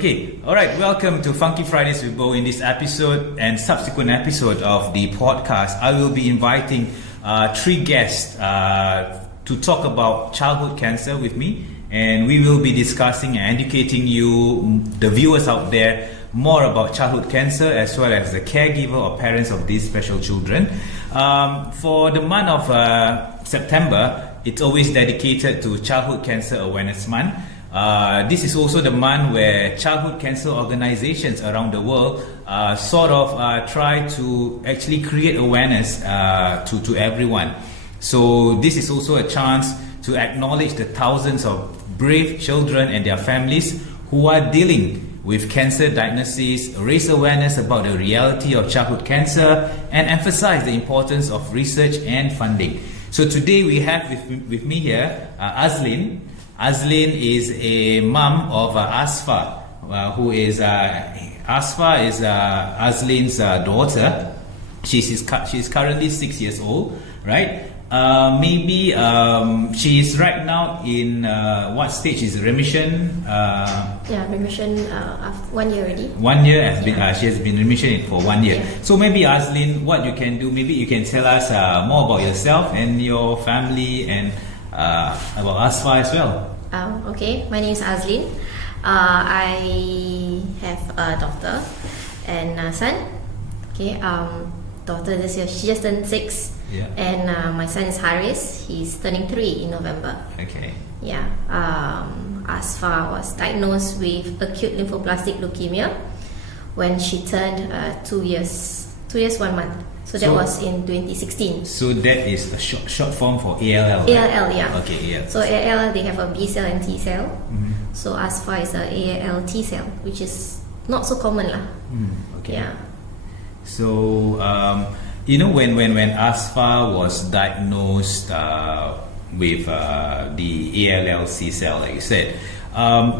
Okay, alright, welcome to Funky Fridays with Bo. In this episode and subsequent episode of the podcast, I will be inviting three guests to talk about childhood cancer with me, and we will be discussing and educating you, the viewers out there, more about childhood cancer as well as the caregiver or parents of these special children. For the month of September, it's always dedicated to Childhood Cancer Awareness Month. This is also the month where childhood cancer organizations around the world try to actually create awareness to everyone. So this is also a chance to acknowledge the thousands of brave children and their families who are dealing with cancer diagnosis, raise awareness about the reality of childhood cancer, and emphasize the importance of research and funding. So today we have with me here Azleen. Azleen is a mom of Asfa, who is Asfa is Azleen's daughter. She's currently 6 years old, right? Maybe she is right now in what stage? Is remission? Remission after 1 year already. 1 year has been she has been remission for 1 year. Yeah. So maybe Azleen, what you can do? Maybe you can tell us more about yourself and your family and about Asfa as well. Okay, my name is Azleen. I have a daughter and a son. Okay, daughter this year she just turned 6. Yeah. And my son is Haris. He's turning 3 in November. Okay. Yeah. Asfa was diagnosed with acute lymphoblastic leukemia when she turned 2 years 1 month. So that was in 2016. So that is a short form for ALL. Right? ALL, yeah. Okay, yeah. So ALL, they have a B cell and T cell. Mm-hmm. So Asfa is a ALL T cell, which is not so common lah. Okay. Yeah. So when Asfa was diagnosed with the ALL C cell, like you said,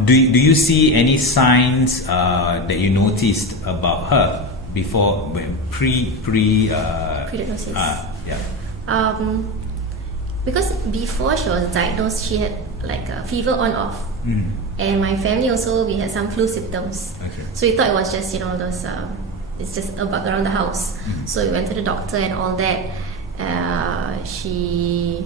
do you see any signs that you noticed about her before pre-diagnosis? Because before she was diagnosed, she had like a fever on off, and my family also, we had some flu symptoms. Okay. So we thought it was just those it's just a bug around the house. So we went to the doctor and all that. The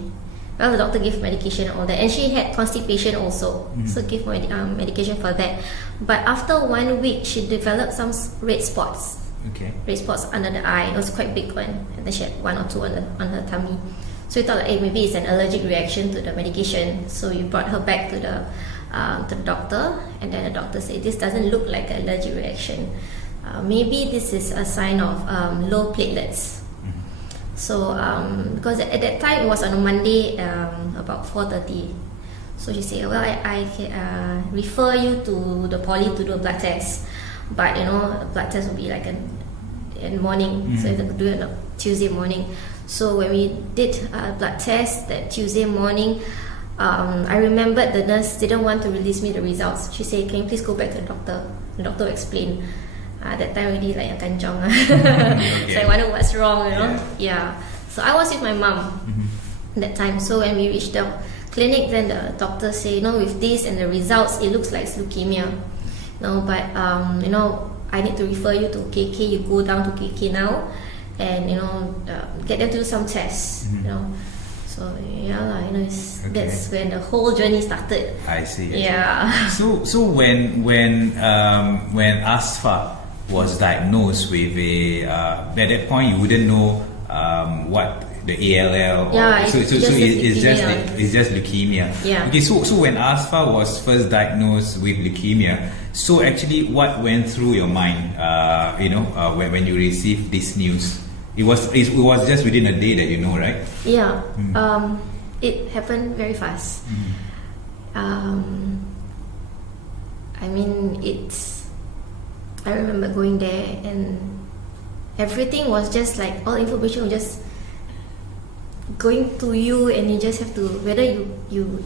doctor gave medication and all that, and she had constipation also, so gave medication for that. But after 1 week, she developed some red spots. Okay. Red spots under the eye. It was quite big one, and then she had 1 or 2 on her tummy. So we thought like, hey, maybe it's an allergic reaction to the medication. So we brought her back to the doctor, and then the doctor said this doesn't look like an allergic reaction. Maybe this is a sign of low platelets. So because at that time it was on a Monday about 4:30. So she said, well, I refer you to the poly to do a blood test, but blood test will be like in the morning, so you have to do it on Tuesday morning. So when we did a blood test that Tuesday morning, I remembered the nurse didn't want to release me the results. She said, can you please go back to the doctor? The doctor explained. That time really like kanchong. Okay. So I wonder what's wrong, Yeah. So I was with my mom that time. So when we reached the clinic, then the doctor said, with this and the results, it looks like leukemia. But I need to refer you to KK. You go down to KK now, and get them to do some tests. So that's when the whole journey started. I see. Yeah. So when Asfa was diagnosed with at that point you wouldn't know what the ALL. It's just leukemia. Yeah. Okay. So when Asfa was first diagnosed with leukemia, so actually what went through your mind? When you received this news. It was just within a day that right? Yeah. It happened very fast. I remember going there and everything was just like all information was just going to you, and you just have to, whether you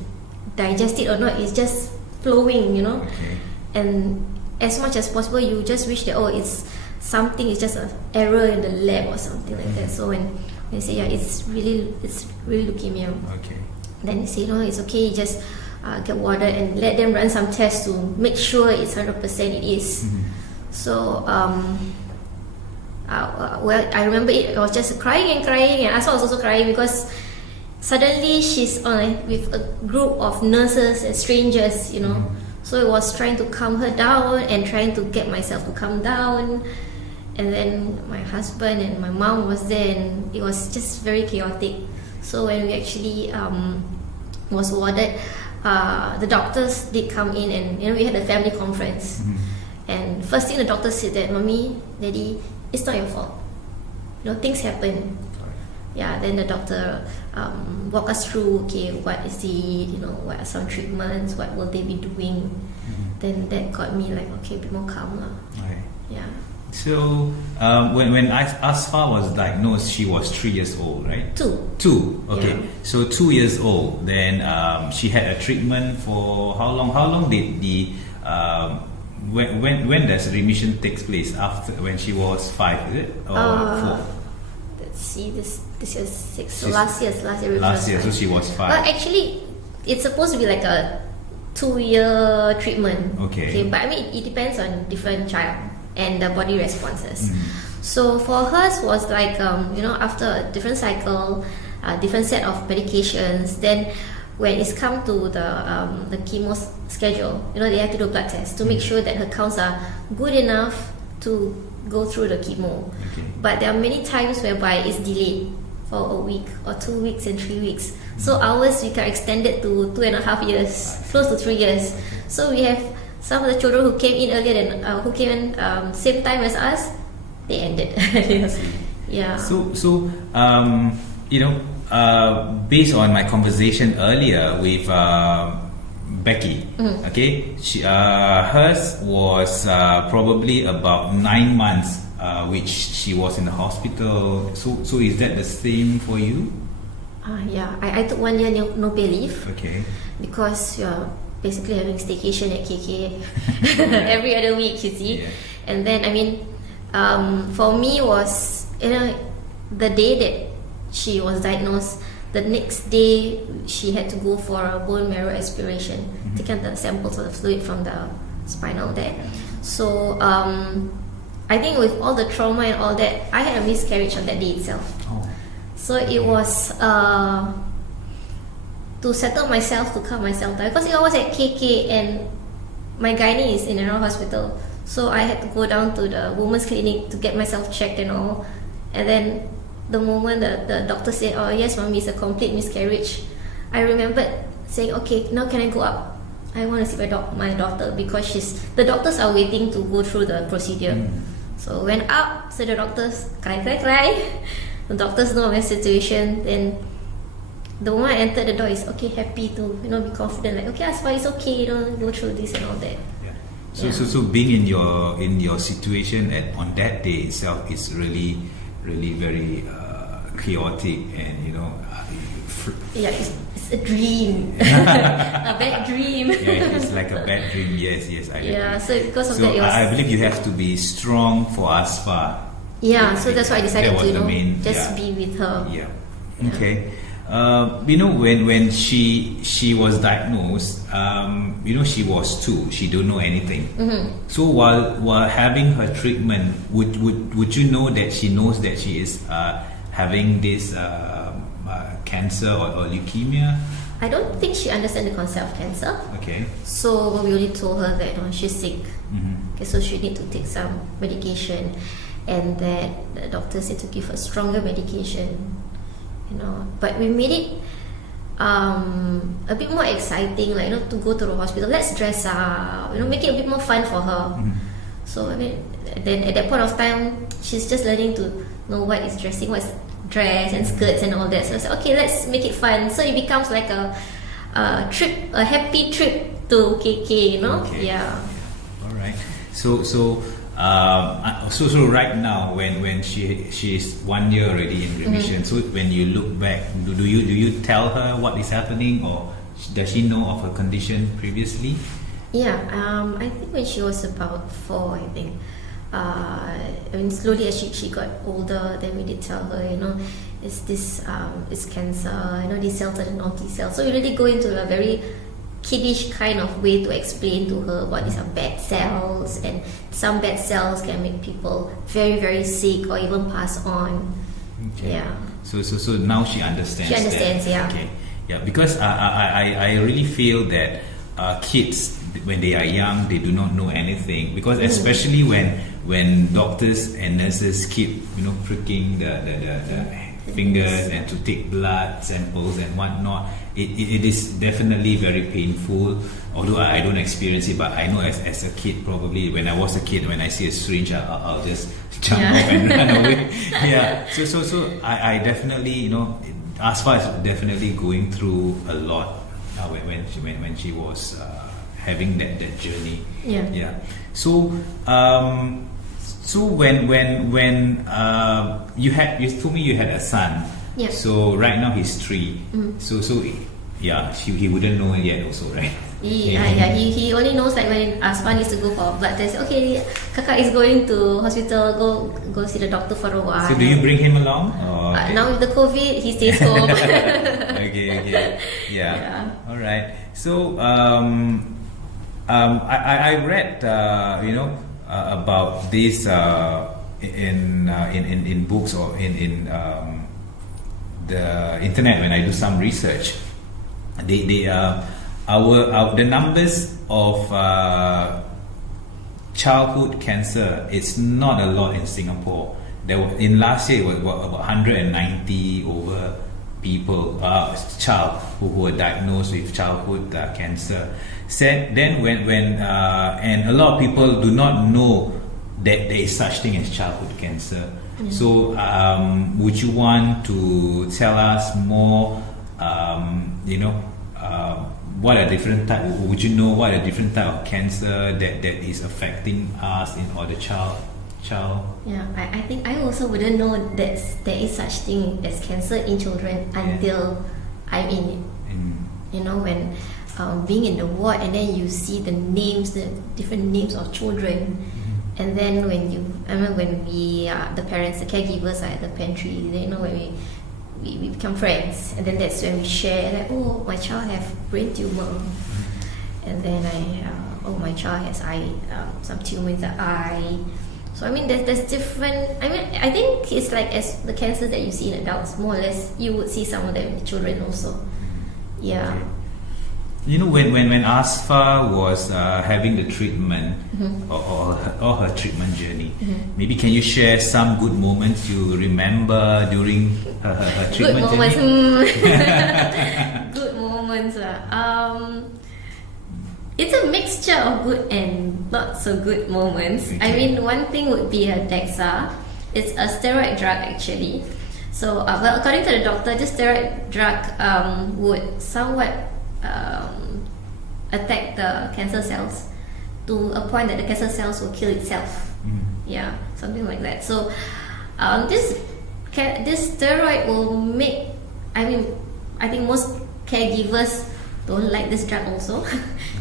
digest it or not, it's just flowing, Okay. And as much as possible, you just wish that it's just an error in the lab or something like that. So when they say it's really leukemia, Okay. then they say it's okay, just get warded and let them run some tests to make sure it's 100% it is. So I remember I was just crying, and Asfa was also crying because suddenly she's on with a group of nurses and strangers, you know. So it was trying to calm her down and trying to get myself to calm down. And then my husband and my mom was there, and it was just very chaotic. So when we actually was warded, the doctors did come in, and we had a family conference. And first thing the doctor said that, "Mommy, Daddy, it's not your fault. Things happen." Yeah. Then the doctor walk us through. Okay, what is what are some treatments? What will they be doing? Then that got me like, okay, a bit more calm lah. Right. Yeah. So when Asfa was diagnosed, she was 3 years old, right? Two. Okay. Yeah. So 2 years old. Then she had a treatment for how long? How long did the when does remission takes place? After when she was 5, is it, or 4? Let's see. This is 6. So last year. Last year, so she was 5. Well, actually, it's supposed to be like a 2-year treatment. Okay. But I mean, it depends on different child and the body responses. So for hers was like after a different cycle, different set of medications. Then when it's come to the chemo schedule, they have to do a blood test to make sure that her counts are good enough to go through the chemo. Okay. But there are many times whereby it's delayed for a week or 2 weeks and 3 weeks. So ours we can extend it to 2.5 years, close to 3 years. So we have some of the children who came in earlier than who came in same time as us, they ended. Yeah. So based on my conversation earlier with Becky, okay, hers was probably about 9 months, which she was in the hospital. So is that the same for you? Yeah, I took 1 year no pay leave. Okay. Because you're basically having staycation at KK every other week, you see. Yeah. And then for me was the day that she was diagnosed, the next day she had to go for a bone marrow aspiration, taking the samples of the fluid from the spinal there. So I think with all the trauma and all that, I had a miscarriage on that day itself. So it was to settle myself, to calm myself down, because I was at KK and my gynae is in another hospital. So I had to go down to the women's clinic to get myself checked and all. And then the moment the doctor said, "Oh yes, mommy, it's a complete miscarriage," I remembered saying, "Okay, now can I go up? I want to see my daughter," because the doctors are waiting to go through the procedure. So went up, so the doctors cry. The doctors know my situation. Then the moment I entered the door is okay, happy to be confident, like, okay, Asfa, it's okay, go through this and all that. Yeah. So being in your situation on that day itself is really very chaotic, and it's a dream. A bad dream. Yeah, it's like a bad dream. Yes, I agree. Yeah, so because of that, I believe you have to be strong for Asfa. Yeah, so that's why I decided to just be with her. Yeah. Okay. When she was diagnosed, she was 2. She don't know anything. So while having her treatment, would you know that she knows that she is having this cancer or leukemia? I don't think she understands the concept of cancer. Okay. So we only told her that she's sick. Okay, so she need to take some medication, and that the doctor said to give her stronger medication. But we made it a bit more exciting, like to go to the hospital. Let's dress up, make it a bit more fun for her. So then at that point of time, she's just learning to know what is dressing, what's dress and skirts and all that. So I said, okay, let's make it fun. So it becomes like a happy trip to KK, Okay. Yeah. All right. So right now, when she's 1 year already in remission, so when you look back, do you tell her what is happening, or does she know of her condition previously? Yeah, I think when she was about 4, I think. Slowly as she got older, then we did tell her, it's cancer, these cells are the naughty cells. So we really go into a very kiddish kind of way to explain to her what these are bad cells, and some bad cells can make people very, very sick or even pass on. Okay. Yeah. So now she understands. She understands, that. yeah. Okay. Yeah, because I really feel that kids, when they are young, they do not know anything, because especially when doctors and nurses keep pricking the fingers and to take blood samples and whatnot, it is definitely very painful. Although I don't experience it, but I know as a kid, probably when I was a kid, when I see a syringe, I'll just jump off and run away. Yeah. So I definitely, Asfa is definitely going through a lot when she was having that journey. Yeah. Yeah. So when you told me you had a son. Yeah. So right now he's 3. So yeah, he wouldn't know yet also, right? He only knows like when Asfa needs to go for a blood test. Okay, Kakak is going to hospital. Go see the doctor for a while. So do you bring him along? Or now with the COVID, he stays home. Okay. Yeah. All right. So I read about this in books or in the internet when I do some research. The numbers of childhood cancer, it's not a lot in Singapore. In last year, it was about 190 over people, child who were diagnosed with childhood cancer. Said then when and a lot of people do not know that there is such thing as childhood cancer. So would you want to tell us more? What are different type? Would you know what are different type of cancer that is affecting us or the child? Yeah, I think I also wouldn't know that there is such thing as cancer in children until I'm in it. When being in the ward and then you see the different names of children, and then when we the parents, the caregivers are at the pantry, when we become friends, and then that's when we share like, oh, my child have brain tumor, and then my child has some tumor in the eye. So there's different. I think it's like as the cancers that you see in adults, more or less, you would see some of them in children also. Yeah. Okay. When Asfa was having the treatment or her treatment journey, maybe can you share some good moments you remember during her treatment journey? Good moments. It's a mixture of good and not so good moments. Okay. One thing would be a DEXA. It's a steroid drug actually. So, according to the doctor, this steroid drug would somewhat attack the cancer cells to a point that the cancer cells will kill itself. Yeah, something like that. So, this steroid will make. I think most caregivers don't like this drug also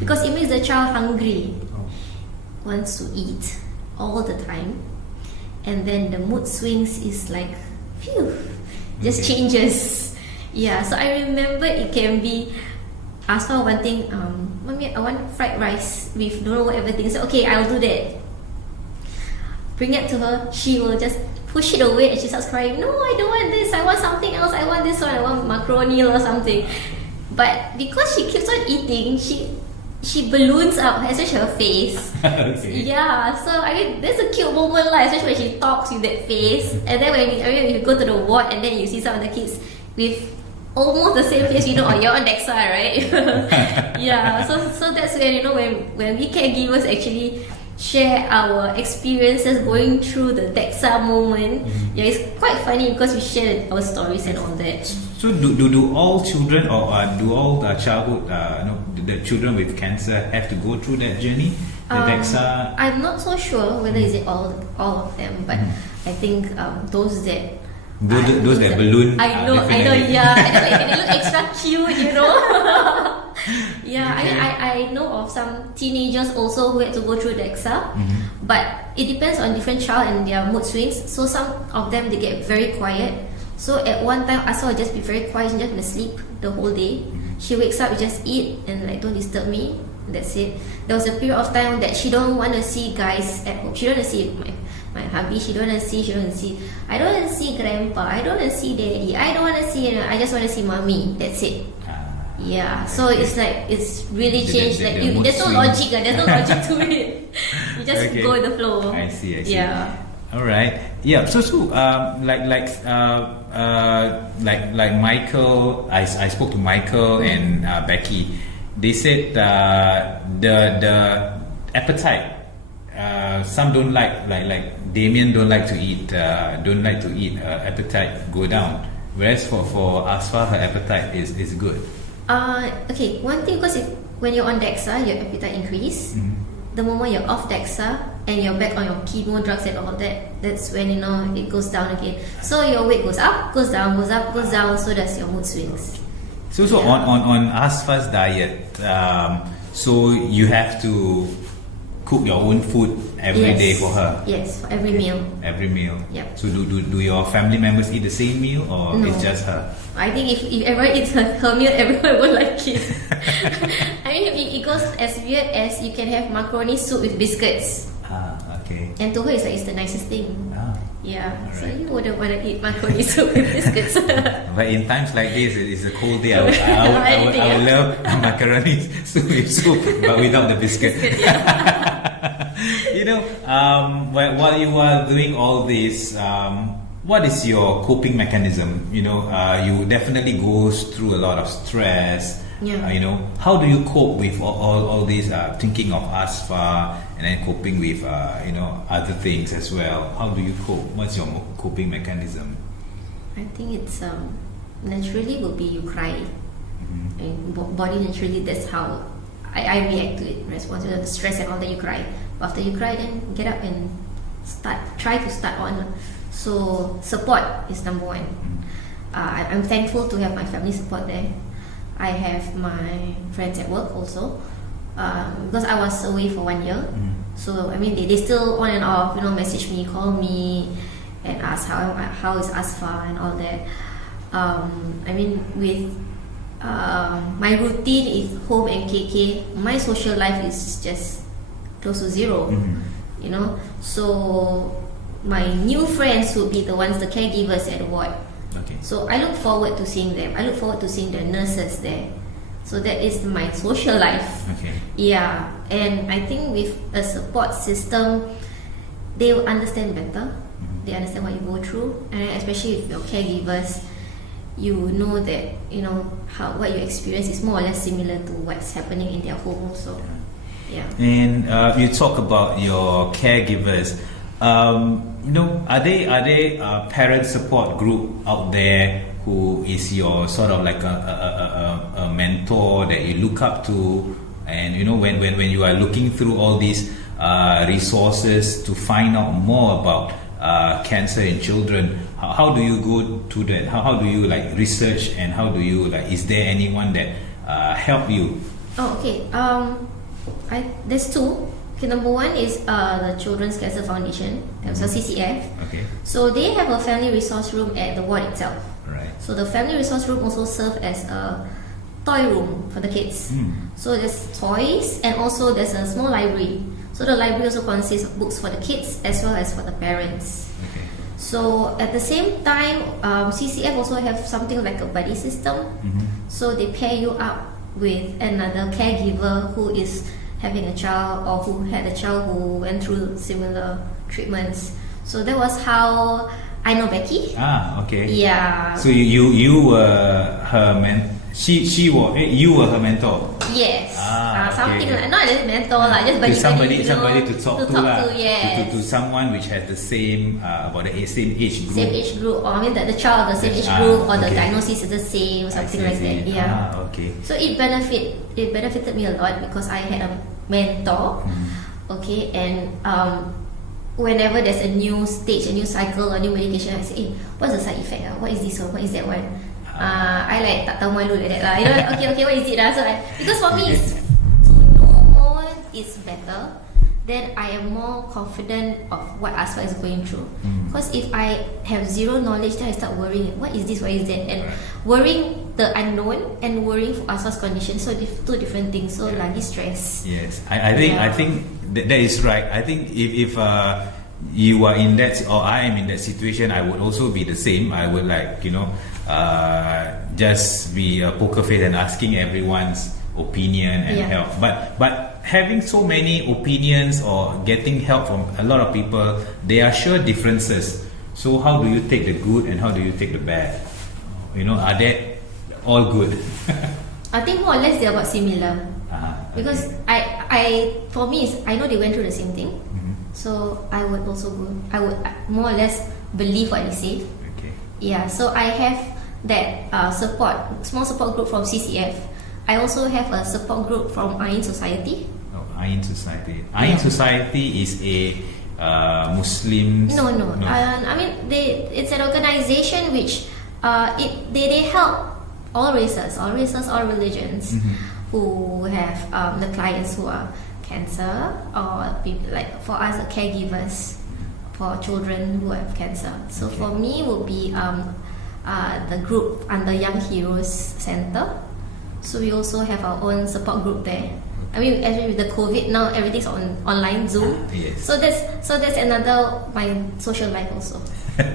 because it makes the child hungry, wants to eat all the time, and then the mood swings is like, just changes. Yeah, so I remember it can be Asfa wanting, Mommy, I want fried rice with don't know what everything. So okay, I'll do that. Bring it to her, she will just push it away and she starts crying. No, I don't want this. I want something else. I want this one. I want macaroni or something. But because she keeps on eating, she balloons up, especially her face. Okay. Yeah, so that's a cute moment, especially when she talks with that face. And then when you go to the ward and then you see some of the kids with almost the same face, you're on DEXA, right? Yeah, so that's when we caregivers actually share our experiences going through the DEXA moment. Yeah, it's quite funny because we share our stories and all that. So do all children or do all the childhood the children with cancer have to go through that journey? The DEXA? I'm not so sure whether is it all of them, but I think those that balloon. I know, yeah. They look extra cute, Yeah, Okay. I know of some teenagers also who had to go through DEXA, but it depends on different child and their mood swings. So some of them, they get very quiet. So at one time, Asfa will just be very quiet and just gonna sleep the whole day. She wakes up, we just eat and like don't disturb me. That's it. There was a period of time that she don't want to see guys at home. She don't want to see my hubby. She don't want to see. I don't want to see grandpa. I don't want to see daddy. I don't want to see. I just want to see mommy. That's it. Yeah. So it's like it's really changed. Like there's no logic. There's no logic to it. You just go with the flow. I see. Yeah. All right. Yeah. So like Michael, I spoke to Michael and Becky. They said the appetite. Some don't like Damien don't like to eat. Appetite go down. Whereas for Asfa, her appetite is good. Okay. One thing, because when you're on DEXA, your appetite increase. The moment you're off DEXA and you're back on your chemo drugs and all that, that's when it goes down again. So your weight goes up, goes down, goes up, goes down. So that's your mood swings. So on Asfa's diet, so you have to cook your own food every day for her. Yes, for every meal. Every meal. Yep. So do your family members eat the same meal, or No. it's just her? I think if everyone eats her meal, everyone won't like it. I mean, it goes as weird as you can have macaroni soup with biscuits. Okay. And to her, it's like it's the nicest thing. Yeah. All So right. you wouldn't want to eat macaroni soup with biscuits. But in times like this, it's a cold day. I would love macaroni soup, but without the biscuit. While you are doing all this, what is your coping mechanism? You definitely goes through a lot of stress. Yeah. How do you cope with all these thinking of Asfa and then coping with other things as well? How do you cope? What's your coping mechanism? I think it's naturally will be you cry. And body naturally, that's how I react to it. Response to the stress and all that, you cry. After you cry, then get up and try to start on. So support is number one. I'm thankful to have my family support there. I have my friends at work also, because I was away for 1 year. So I mean they still on and off message me, call me and ask how is Asfa and all that. I mean with my routine is home and KK, my social life is just close to zero. So my new friends would be the ones, the caregivers at the ward. Okay. So I look forward to seeing them. I look forward to seeing the nurses there. So that is my social life. Okay. Yeah, and I think with a support system, they will understand better. They understand what you go through, and especially with your caregivers, you know that what you experience is more or less similar to what's happening in their home also. Yeah. And you talk about your caregivers. Are they parent support group out there who is your sort of like a mentor that you look up to? And when you are looking through all these resources to find out more about cancer in children, how do you go to that? How do you research, and how do you is there anyone that help you? Okay. There's two. Okay, number one is the Children's Cancer Foundation, so CCF. Okay. So they have a family resource room at the ward itself. Right. So the family resource room also serves as a toy room for the kids. So there's toys, and also there's a small library. So the library also consists of books for the kids as well as for the parents. Okay. So at the same time, CCF also have something like a buddy system. So they pair you up with another caregiver who is having a child or who had a child who went through similar treatments. So that was how I know Becky. Okay. Yeah. So you were her you were her mentor. Yes. Okay. Something like, not a mentor lah, just somebody to talk to, yes. to someone which has the same about the same age group. Same age group, or I mean the child the same age group, or the diagnosis is the same, something like that. Yeah. Okay. So it benefited me a lot because I had a mentor. Okay, and whenever there's a new stage, a new cycle, a new medication, I say, hey, what's the side effect? What is this one? What is that one? I tak tahu malu like that lah. Okay, what is it lah? So because for me, it's to know more is better. Then I am more confident of what Asfa is going through. Because Because if I have zero knowledge, then I start worrying. What is this? What is that? And worrying the unknown and worrying for Asfa's condition. So two different things. So lagi stress. Yes, I think that is right. I think if you are in that, or I am in that situation, I would also be the same. I would just be a poker face and asking everyone's opinion and help. But having so many opinions or getting help from a lot of people, there are sure differences. So how do you take the good and how do you take the bad? Are they all good? I think more or less they're about similar. Because for me, I know they went through the same thing. So I would more or less believe what they say. Okay. Yeah, so I have that small support group from CCF. I also have a support group from Ain Society. Oh, Ain Society. Ain Society is a Muslim. No. I mean, it's an organization which they help all races, all religions who have the clients who are cancer, or people, like for us, the caregivers for children who have cancer. So for me would be the group under Young Heroes Center. So we also have our own support group there. I mean, especially with the COVID now, everything's online Zoom. Yes. So that's another my social life also.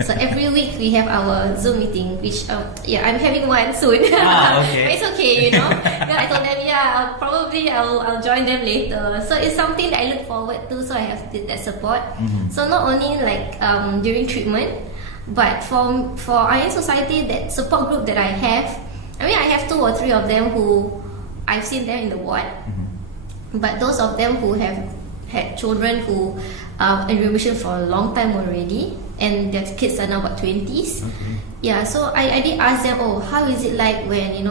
So every week we have our Zoom meeting, which I'm having one soon. Okay. But it's okay, I told them, probably I'll join them later. So it's something that I look forward to. So I have that support. So not only during treatment, but for Iron Society, that support group that I have. I mean, I have 2 or 3 of them who I've seen them in the ward. But those of them who have had children who are in remission for a long time already, and their kids are now about 20s. Yeah, so I did ask them, how is it like when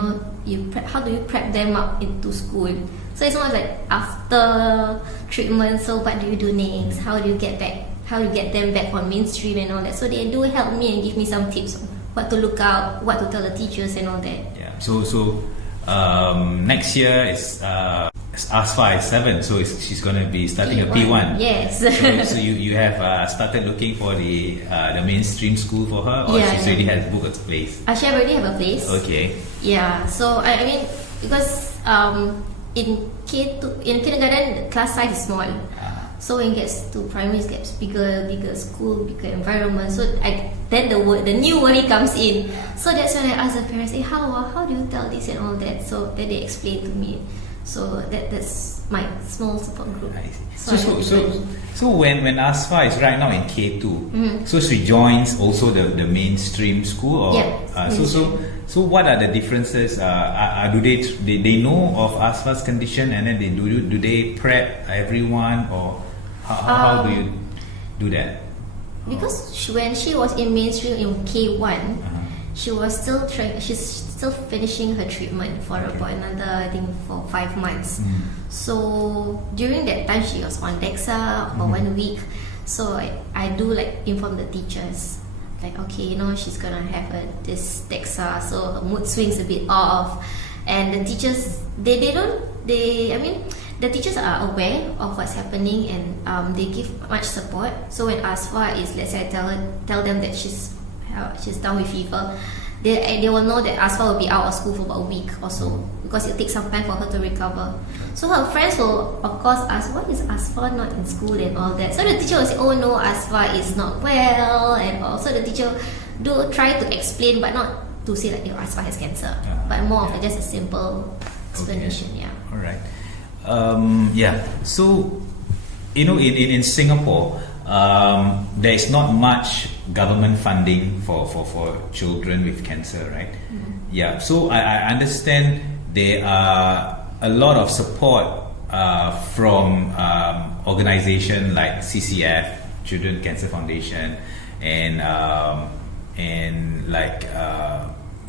how do you prep them up into school? So it's not like after treatment. So what do you do next? How do you get them back on mainstream and all that? So they do help me and give me some tips on what to look out, what to tell the teachers and all that. Yeah. So next year is Asfa is 7, so she's going to be starting a P1. Yes. So you have started looking for the mainstream school for her, or she already has booked a place? She already have a place. Okay. Yeah. So I mean, because in kindergarten, the class size is small. So when it gets to primary, it gets bigger school, bigger environment. So then the new worry comes in. So that's when I ask the parents, how do you tell this and all that? So then they explain to me. So that's my small support group. So when Asfa is right now in K2, so she joins also the mainstream school, or so what are the differences? Do they know of Asfa's condition, and then do they prep everyone, or how do you do that? Because when she was in mainstream in K1, she's still finishing her treatment for about another, I think, for 5 months. So during that time, she was on DEXA for 1 week. So I do inform the teachers, okay, she's gonna have this DEXA, so her mood swings a bit off, and the teachers the teachers are aware of what's happening, and they give much support. So when Asfa is, let's say, I tell them that she's down with fever, they will know that Asfa will be out of school for about a week or so, because it takes some time for her to recover. So her friends will of course ask, why is Asfa not in school and all that? So the teacher will say, oh no, Asfa is not well, and also the teacher do try to explain, but not to say Asfa has cancer, but more of just a simple explanation. Okay. All right. So in Singapore, there is not much government funding for children with cancer, right? Yeah. So I understand there are a lot of support from organizations like CCF, Children Cancer Foundation, and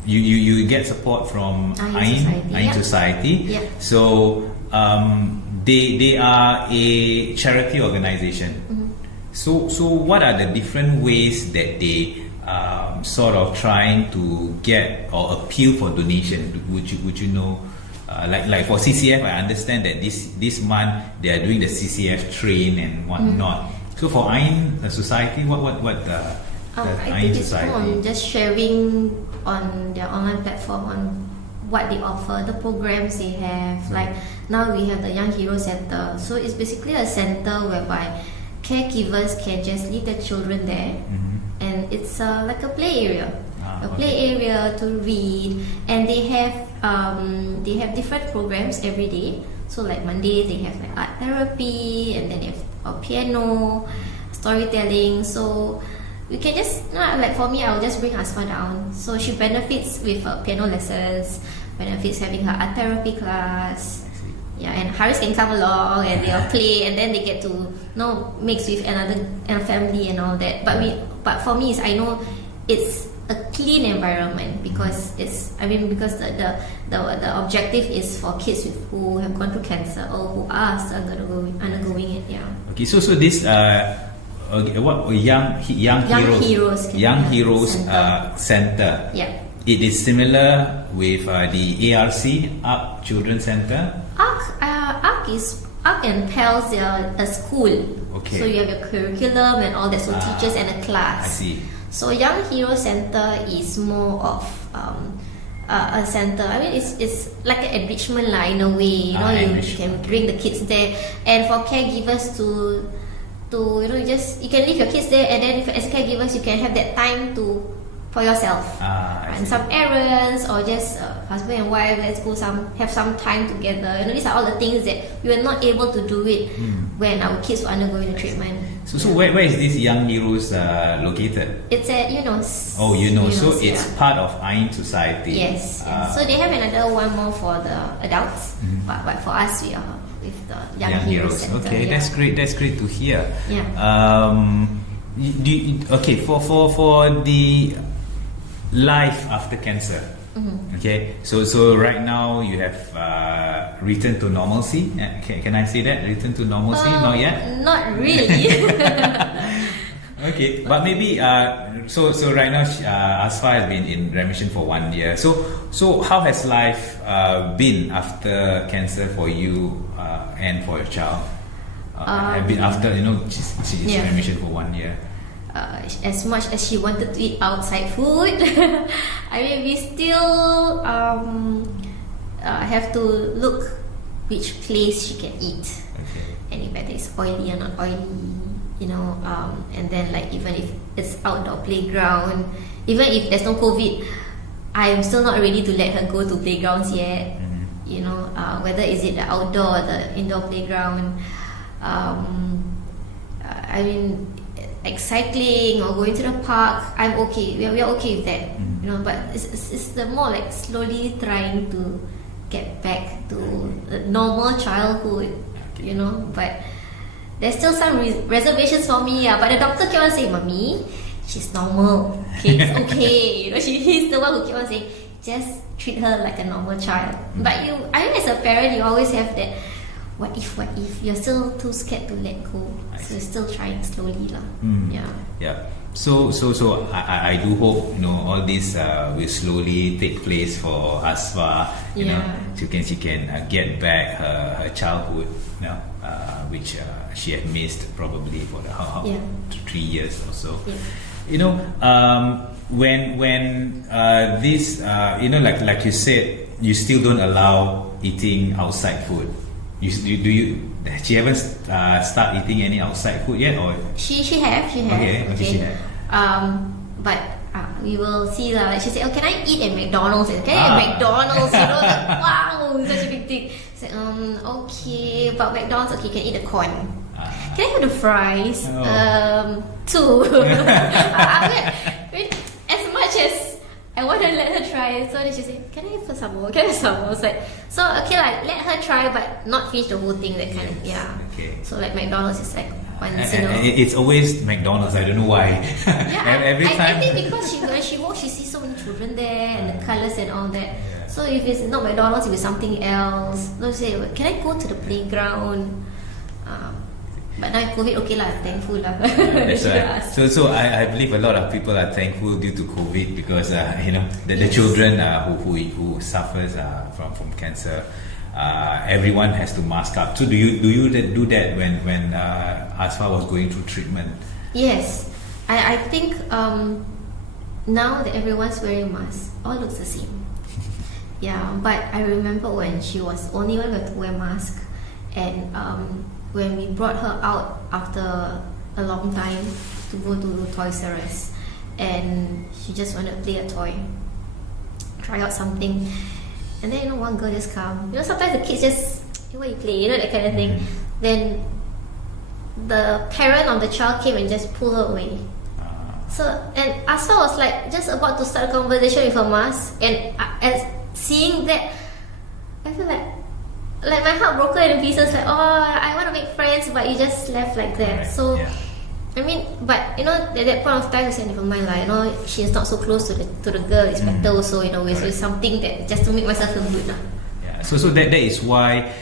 you get support from Ain Society. Yeah. So they are a charity organization. So what are the different ways that they sort of trying to get or appeal for donation? Would you know? Like for CCF, I understand that this month they are doing the CCF train and whatnot. So for Ain Society, what I think it's more on just sharing on their online platform on what they offer, the programs they have. Like now we have the Young Hero Center, so it's basically a center whereby caregivers can just leave their children there, and it's like a play area. Play area to read, and they have different programs every day. So like Monday they have like art therapy, and then they have piano, storytelling. So we can just like for me, I will just bring Asfa down. So she benefits with piano lessons, benefits having her art therapy class. Yeah, and Haris can come along and they'll play, and then they get to mix with another family and all that. But for me, I know it's a clean environment because because the objective is for kids who have gone through cancer or who are still undergoing it. Yeah. Okay, so this what young heroes center. Yeah. It is similar with the ARC Children's Center. ARC and PALS, they are a school. Okay. So you have your curriculum and all that. So teachers and a class. I see. So Young Hero Center is more of a center. I mean, it's like an enrichment line in a way. You can bring the kids there, and for caregivers to you can leave your kids there, and then as caregivers you can have that time for yourself. And some errands, or just husband and wife, let's go have some time together. These are all the things that we were not able to do it when our kids were undergoing the treatment. So where is this Young Heroes located? It's at Eunos. Oh, Eunos. So it's part of Ain Society. Yes. So they have another one more for the adults, but for us we are with the Young Heroes Center. Okay, that's great. That's great to hear. Yeah. Okay, for the life after cancer. Okay, so right now you have returned to normalcy. Can I say that? Return to normalcy? Not yet. Not really. Okay, but maybe so right now Asfa has been in remission for 1 year. So how has life been after cancer for you and for your child? Have been after she's in remission for 1 year. As much as she wanted to eat outside food, I mean, we still have to look which place she can eat, and if whether it's oily or not oily, and then like even if it's outdoor playground, even if there's no COVID, I'm still not ready to let her go to playgrounds yet. Whether is it the outdoor or the indoor playground. I mean, like cycling or going to the park, I'm okay. We are okay with that, But it's the more like slowly trying to get back to normal childhood, But there's still some reservations for me. But the doctor kept on saying, "Mommy, she's normal. Okay, it's okay." He's the one who kept on saying, "Just treat her like a normal child." But as a parent, you always have that. What if you're still too scared to let go? So you're still trying slowly lah. Yeah. So I do hope all this will slowly take place for Asfa. She can get back her childhood, which she had missed probably for 3 years or so. When this like you said, you still don't allow eating outside food. She haven't start eating any outside food yet, or she have. Okay. She have. But we will see lah. Like she said, "Oh, can I eat at McDonald's? Can I eat at McDonald's? Wow, such a big thing." I said, "Okay, but McDonald's, okay, can eat the corn. Can I have the fries? Two." As much as I want to let her try, so then she said, "Can I have some more? Can I have some more?" I was like, so okay, like let her try, but not finish the whole thing. That kind of Okay. So like McDonald's is like once it's always McDonald's. I don't know why. Every time. I think because when she walks, she sees so many children there and the colors and all that. So if it's not McDonald's, it will be something else. Let's say, "Can I go to the playground?" But now COVID, okay lah, thankful lah. That's right. So I believe a lot of people are thankful due to COVID because the children who suffers from cancer, everyone has to mask up. So do you do that when Asfa was going through treatment? Yes. I think now that everyone's wearing masks, all looks the same. Yeah, but I remember when she was only one to wear mask, and when we brought her out after a long time to go to Toys R Us, and she just wanted to play a toy, try out something, and then one girl just come. Sometimes the kids just, hey, what you play, that kind of thing. Then the parent of the child came and just pulled her away. So, and Asfa was like just about to start a conversation with her mask, and as seeing that, I feel like my heart broke in pieces. Like, oh, I want to make friends, but you just left like that. So, I mean, but at that point of time, I said, never mind lah. She's not so close to the girl. It's better also. With something that just to make myself feel good lah. Yeah. So that is why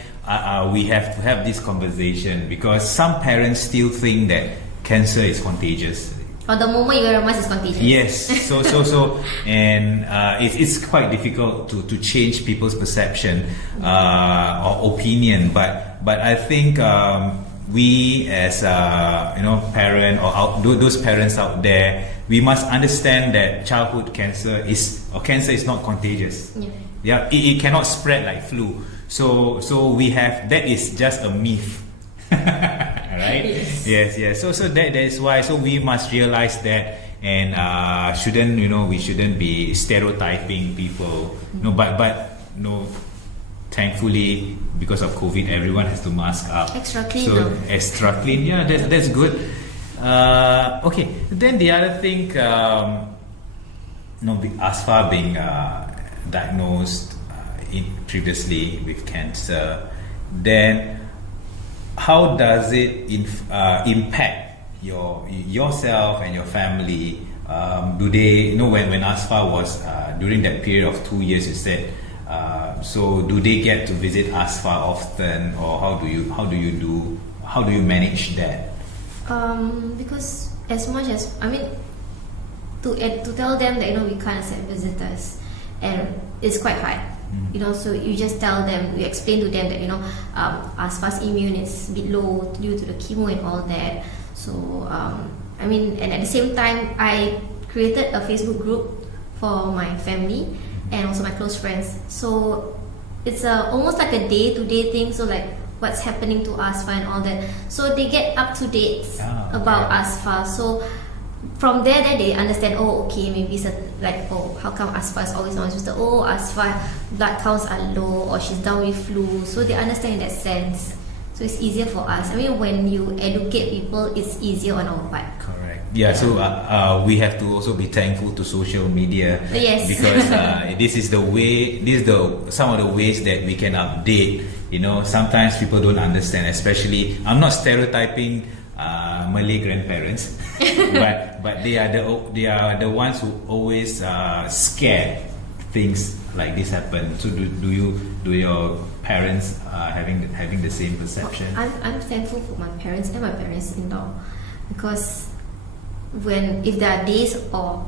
we have to have this conversation, because some parents still think that cancer is contagious. Or the moment you wear a mask is contagious. Yes. So and it's quite difficult to change people's perception or opinion. But I think we as parent or those parents out there, we must understand that childhood cancer is not contagious. Yeah. It cannot spread like flu. So we have, that is just a myth. Right? Yes. So that is why. So we must realize that, and we shouldn't be stereotyping people. But thankfully, because of COVID, everyone has to mask up. Extra clean. So extra clean. Yeah, that's good. Okay. Then the other thing, Asfa being diagnosed previously with cancer, then how does it impact yourself and your family? Do they when Asfa was during that period of 2 years, you said, so do they get to visit Asfa often, or how do you manage that? Because as much as to tell them that we can't accept visitors, and it's quite hard. So you just tell them, you explain to them that Asfa's immune is a bit low due to the chemo and all that. So and at the same time, I created a Facebook group for my family and also my close friends. So it's almost like a day-to-day thing. So like what's happening to Asfa and all that. So they get up to date about Asfa. So from there, then they understand. Oh, okay, maybe it's how come Asfa is always on hospital? Oh, Asfa blood counts are low, or she's down with flu. So they understand in that sense. So it's easier for us. When you educate people, it's easier on our part. Correct. Yeah. So we have to also be thankful to social media. Yes. Because this is the way. This is some of the ways that we can update. Sometimes people don't understand. Especially, I'm not stereotyping Malay grandparents, but they are the ones who always scared things like this happen. So do your parents having the same perception? I'm thankful for my parents and my parents-in-law, because if there are days or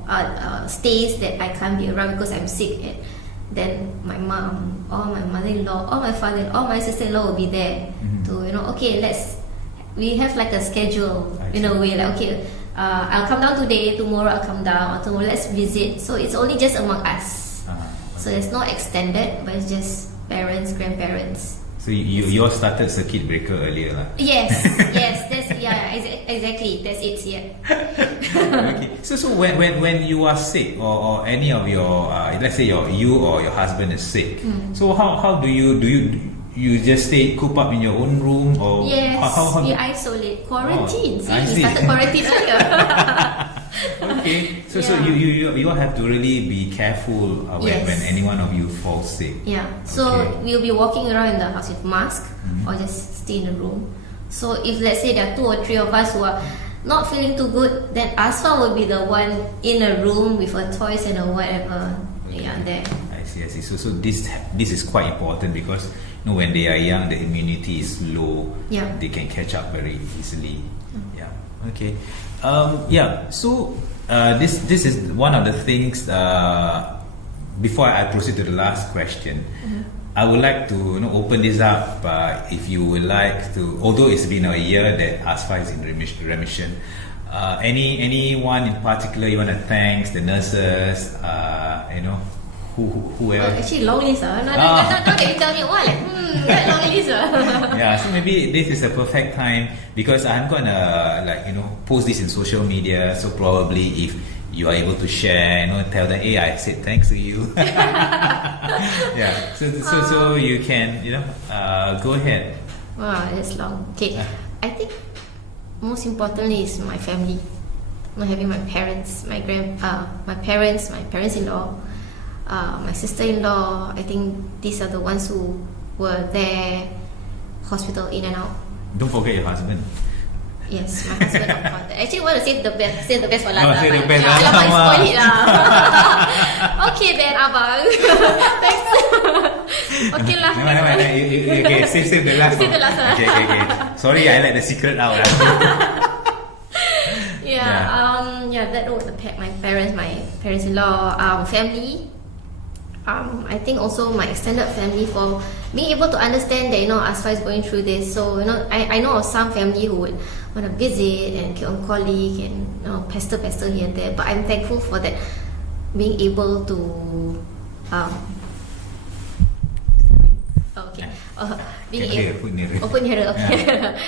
stays that I can't be around because I'm sick, then my mom or my mother-in-law or my father or my sister-in-law will be there to we have like a schedule in a way, like I'll come down today, tomorrow I'll come down, or tomorrow let's visit. So it's only just among us. So it's not extended, but it's just parents, grandparents. So you started circuit breaker earlier lah. Yes, exactly. That's it. Yeah. Okay. So when you are sick, or any of your let's say you or your husband is sick, so how do you just stay cooped up in your own room, or yes, how we isolate, quarantine. I see. We started quarantine earlier. Okay, so you all have to really be careful when any one of you falls sick. Yeah, so we'll be walking around in the house with mask, or just stay in the room. So if let's say there are 2 or 3 of us who are not feeling too good, then Asfa will be the one in a room with her toys and whatever. Yeah, there. I see. So this is quite important, because when they are young, the immunity is low. Yeah. They can catch up very easily. Yeah. Okay. So this is one of the things. Before I proceed to the last question, I would like to open this up. If you would like to, although it's been a year that Asfa is in remission, anyone in particular you want to thank? The nurses, whoever. Actually, long list. Now can you tell me what? That long list. Yeah, so maybe this is a perfect time because I'm gonna post this in social media. So probably if you are able to share, tell them, hey, I said thanks to you. Yeah. So you can, go ahead. Wow, that's long. Okay, I think most importantly is my family. Having my parents, my parents-in-law, my sister-in-law. I think these are the ones who were there, hospital in and out. Don't forget your husband. Yes, my husband. Of course. Actually, want to save the best for last. Save the best. Alamak, spoil it lah. Okay then, abang. Thanks. Okay lah. Okay, save the last. Save the last one. Okay. Sorry, I let the secret out. That was my parents-in-law, family. I think also my extended family for being able to understand that Asfa is going through this. So I know of some family who would want to visit and keep on calling and pester here and there. But I'm thankful for that, being able to being able put nearer. Okay.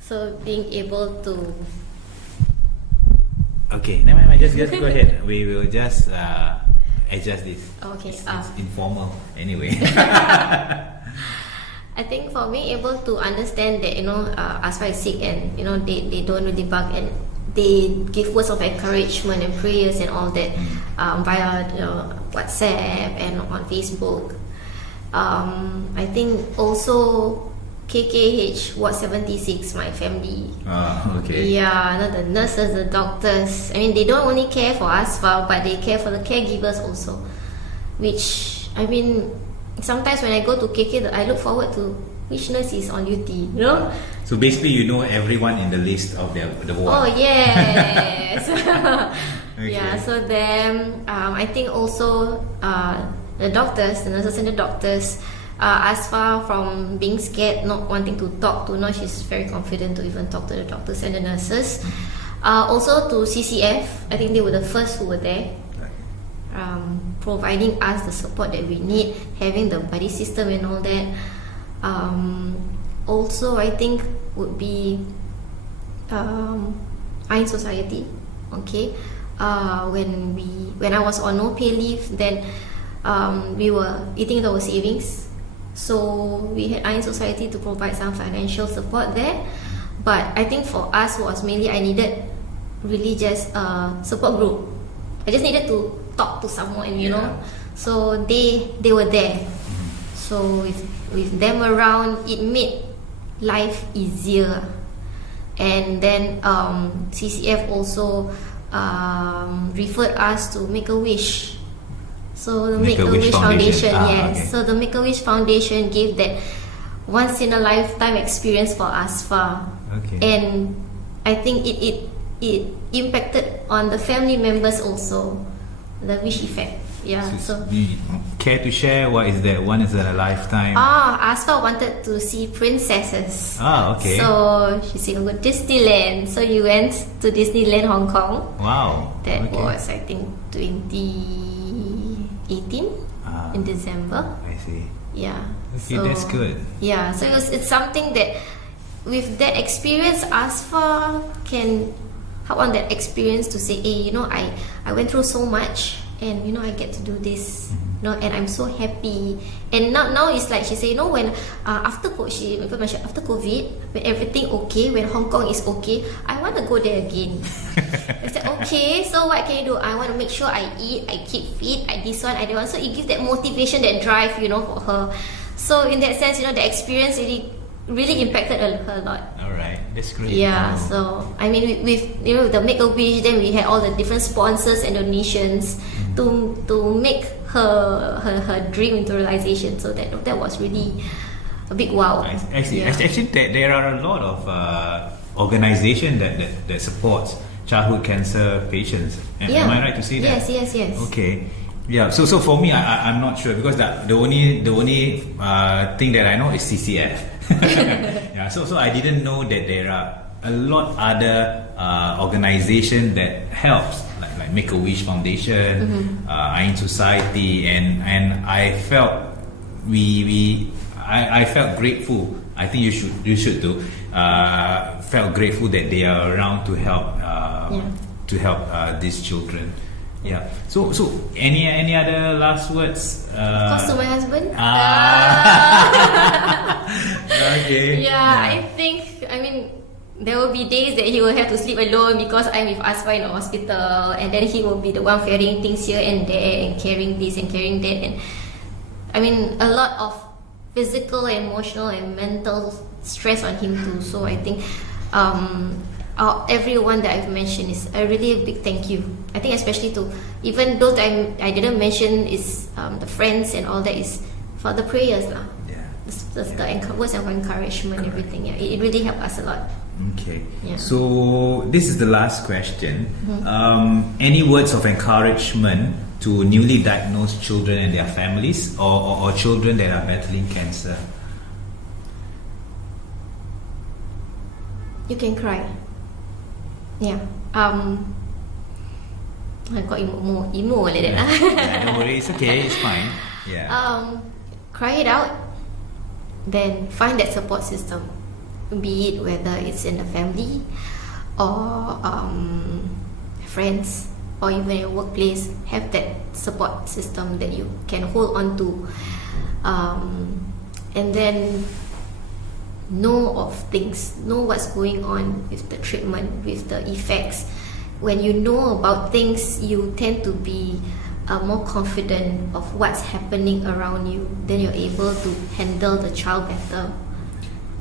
So being able to. Okay, never mind. Just go ahead. We will just adjust this. Okay. It's informal anyway. I think for being able to understand that Asfa is sick and they don't really bug and they give words of encouragement and prayers and all that via WhatsApp and on Facebook. I think also KKH Ward 76, my family. Okay. Yeah, the nurses, the doctors. I mean, they don't only care for Asfa, but they care for the caregivers also. Which, I mean, sometimes when I go to KK, I look forward to which nurse is on duty, So basically, everyone in the list of the ward. Oh, yes. Okay. Yeah, so then, I think also the doctors, the nurses and the doctors, Asfa from being scared, not wanting to talk to, now she's very confident to even talk to the doctors and the nurses. Also to CCF, I think they were the first who were there, providing us the support that we need, having the buddy system and all that. Also, I think would be Iron Society. Okay, when I was on no pay leave, then we were eating our savings. So we had Iron Society to provide some financial support there. But I think for us was mainly I needed really just a support group. I just needed to talk to someone, So they were there. So with them around, it made life easier. And then CCF also referred us to Make-A-Wish. So the Make-A-Wish Foundation, yes. Okay. So the Make-A-Wish Foundation gave that once in a lifetime experience for Asfa. Okay. And I think it impacted on the family members also, the wish effect. Yeah. So you care to share what is that once in a lifetime? Asfa wanted to see princesses. Okay. So she said, go to Disneyland. So you went to Disneyland Hong Kong. Wow. That was, I think, 2018 in December. I see. Yeah. Okay, so, that's good. Yeah. So it's something that with that experience, Asfa can have on that experience to say, hey, I went through so much, and I get to do this, and I'm so happy. And now it's like she say, when after COVID, when everything okay, when Hong Kong is okay, I want to go there again. I said, okay, so what can you do? I want to make sure I eat, I keep fit, I this one, I that one. So it gives that motivation, that drive, for her. So in that sense, the experience really impacted her a lot. Alright, that's great. Yeah, so I mean with the Make-A-Wish, then we had all the different sponsors and donations to make her dream into realization. So that was really a big wow. Actually, there are a lot of organizations that supports childhood cancer patients. Am I right to say that? Yes. Okay. Yeah. So for me, I'm not sure because the only thing that I know is CCF. Yeah. So I didn't know that there are a lot other organization that helps, like Make-A-Wish Foundation, Ain Society, and I felt I felt grateful. I think you should too. Felt grateful that they are around to help these children. Yeah. So any other last words? Of course, to my husband. Okay. I think, there will be days that he will have to sleep alone because I'm with Asfa in the hospital, and then he will be the one ferrying things here and there and carrying this and carrying that, and a lot of physical, emotional, and mental stress on him too. So I think everyone that I've mentioned is a really big thank you. I think especially to, even though I didn't mention, is the friends and all that, is for the prayers lah. Yeah. The words of encouragement, everything. Yeah, it really helped us a lot. Okay. Yeah. So this is the last question. Any words of encouragement to newly diagnosed children and their families, or children that are battling cancer? You can cry. Yeah. I got emo like that. Yeah, don't worry, it's okay, it's fine. Yeah. Cry it out. Then find that support system. Be it whether it's in the family or friends or even your workplace, have that support system that you can hold on to, and then know of things, know what's going on with the treatment, with the effects. When you know about things, you tend to be more confident of what's happening around you. Then you're able to handle the child better.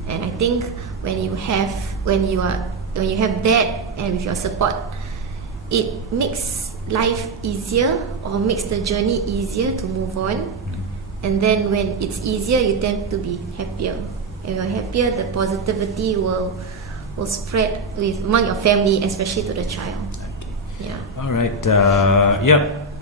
And I think when you have that, and with your support, it makes life easier, or makes the journey easier to move on. And then when it's easier, you tend to be happier. And you're happier, the positivity will spread among your family, especially to the child. Okay. Yeah. All right.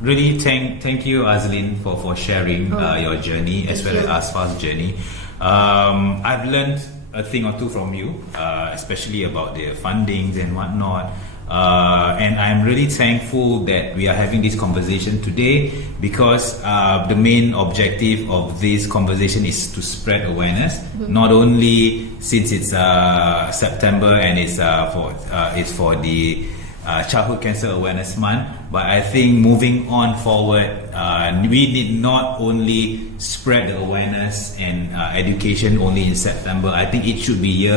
Really thank you, Azleen, for sharing your journey as well as Asfa's journey. I've learned a thing or two from you, especially about the fundings and whatnot. And I'm really thankful that we are having this conversation today, because the main objective of this conversation is to spread awareness, not only since it's September and it's for the Childhood Cancer Awareness Month, but I think moving on forward, we need not only spread the awareness and education only in September. I think it should be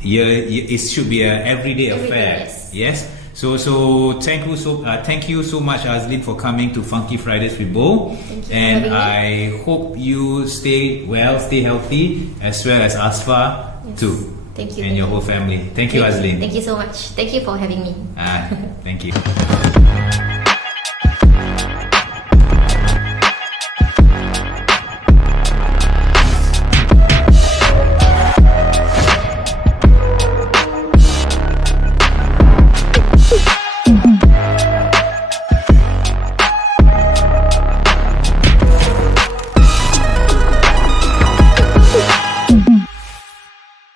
it should be an everyday affair. Yes. So thank you so much, Azleen, for coming to Funky Fridays with Bo. And I hope you stay well, stay healthy, as well as Asfa too. Thank you. And your whole family. Thank you, Azleen. Thank you so much. Thank you for having me. Thank you.